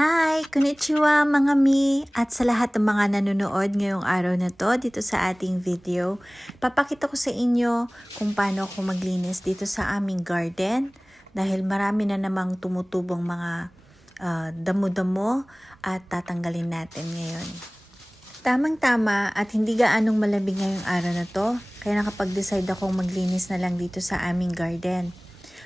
Hi! Konnichiwa mga mi! At sa lahat ng mga nanonood ngayong araw na to dito sa ating video, papakita ko sa inyo kung paano ako maglinis dito sa aming garden dahil marami na namang tumutubong mga damo-damo at tatanggalin natin ngayon. Tamang-tama at hindi gaanong malamig ngayong araw na to, kaya nakapag-decide akong maglinis na lang dito sa aming garden.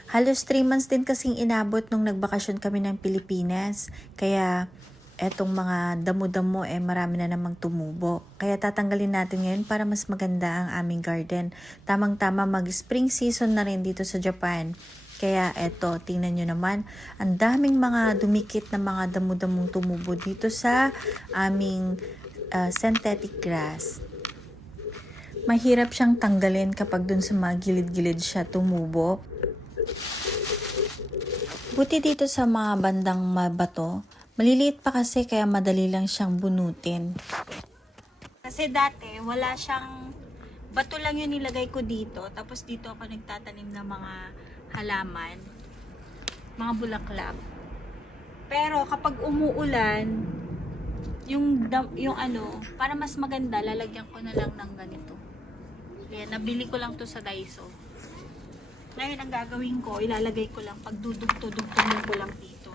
Halos 3 months din kasing inabot nung nagbakasyon kami ng Pilipinas. Kaya etong mga damo-damo marami na namang tumubo. Kaya tatanggalin natin ngayon para mas maganda ang aming garden. Tamang-tama mag-spring season na rin dito sa Japan. Kaya eto, tingnan nyo naman, ang daming mga dumikit na mga damo-damong tumubo dito sa aming synthetic grass. Mahirap siyang tanggalin kapag dun sa mga gilid-gilid siya tumubo. Buti dito sa mga bandang mabato, maliliit pa kasi kaya madali lang siyang bunutin. Kasi dati wala siyang, bato lang yung nilagay ko dito, tapos dito ako nagtatanim ng mga halaman, mga bulaklak. Pero kapag umuulan, yung para mas maganda, lalagyan ko na lang ng ganito. Kaya nabili ko lang to sa Daiso. Ngayon ang gagawin ko, ilalagay ko lang, pagdudugtong ko lang dito.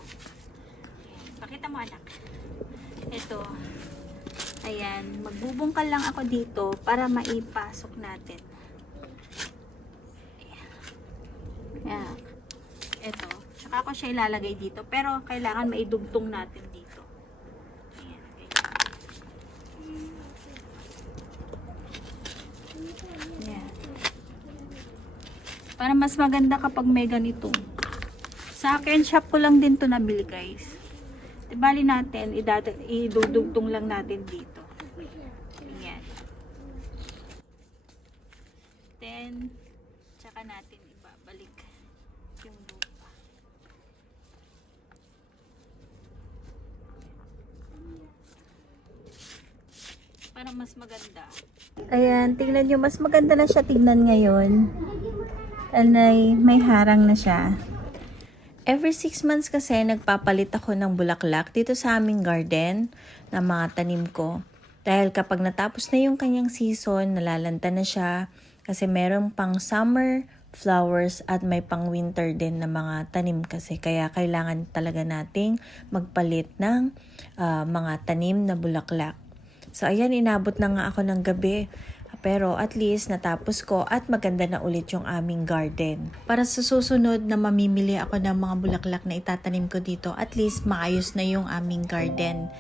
Ayan. Pakita mo anak. Ito. Ayan. Magbubungkal lang ako dito para maipasok natin. Ayan. Ayan. Ito. Saka ko siya ilalagay dito. Pero kailangan maidugtong natin dito. Ayan. Ayan. Para mas maganda kapag may ganito. Sa akin, shop ko lang din to nabili guys. Bali natin, idudugtong lang natin dito. Ayan. Then, tsaka natin ibabalik yung lupa. Para mas maganda. Ayan, tingnan nyo, mas maganda na siya tingnan ngayon. May harang na siya. Every 6 months kasi nagpapalit ako ng bulaklak dito sa aming garden ng mga tanim ko. Dahil kapag natapos na yung kanyang season, nalalanta na siya kasi meron pang summer flowers at may pang winter din na mga tanim kasi. Kaya kailangan talaga nating magpalit ng mga tanim na bulaklak. So ayan, inabot na nga ako ng gabi. Pero at least natapos ko at maganda na ulit yung aming garden. Para sa susunod na mamimili ako ng mga bulaklak na itatanim ko dito, at least maayos na yung aming garden.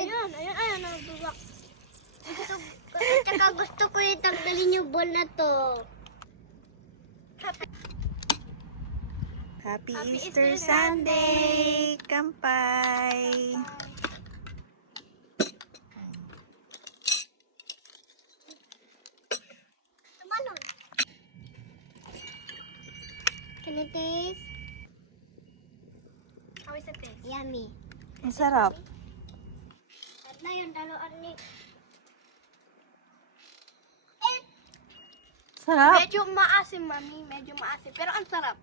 Ayun, nabubak. Tsaka gusto ko itanggalin yung ball na to. Happy Happy Easter Easter Sunday! Kampay! Tumalon. Can you taste? How is it taste? Yummy. Ang sarap. At na yung daluan ni... Sarap. Medyo maasim, mami. Medyo maasim. Pero ang sarap.